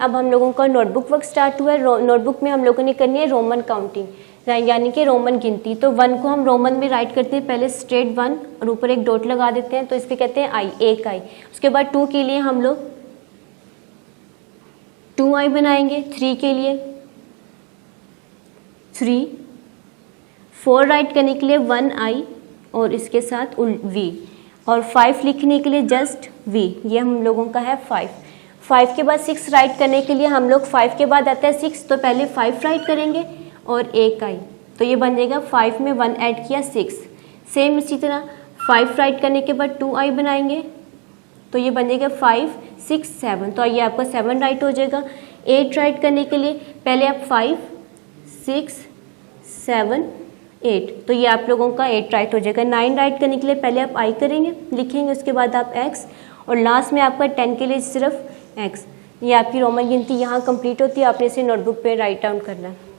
अब हम लोगों का नोटबुक वर्क स्टार्ट हुआ है। नोटबुक में हम लोगों ने करनी है रोमन काउंटिंग, यानी कि रोमन गिनती। तो 1 को हम रोमन में राइट करते हैं, पहले स्ट्रेट 1 और ऊपर एक डॉट लगा देते हैं, तो इसके कहते हैं आई, एक आई। उसके बाद 2 के लिए हम लोग 2 आई बनाएंगे, 3 के लिए 3, 4 राइट करने के लिए 1 आई और इसके साथ वी, और 5 लिखने के लिए जस्ट वी, ये हम लोगों का है 5 के बाद 6 राइट करने के लिए हम लोग 5 के बाद आता है 6, तो पहले 5 राइट करेंगे और एक आई, तो ये बन जाएगा 5 में 1 ऐड किया 6। सेम इसी तरह 5 राइट करने के बाद 2 आई बनाएंगे, तो ये बन जाएगा 5 6 7, तो ये आपका 7 राइट हो जाएगा। 8 राइट करने के लिए पहले आप 5 6 7 8, तो ये आप लोगों का 8 राइट हो जाएगा। 9 राइट करने के लिए पहले आप आई करेंगे, लिखेंगे, उसके बाद आप एक्स, और लास्ट में आपका 10 के लिए सिर्फ एक्स। ये आपकी रोमन गिनती यहाँ कंप्लीट होती है। आपने इसे नोटबुक पे राइट डाउन करना है।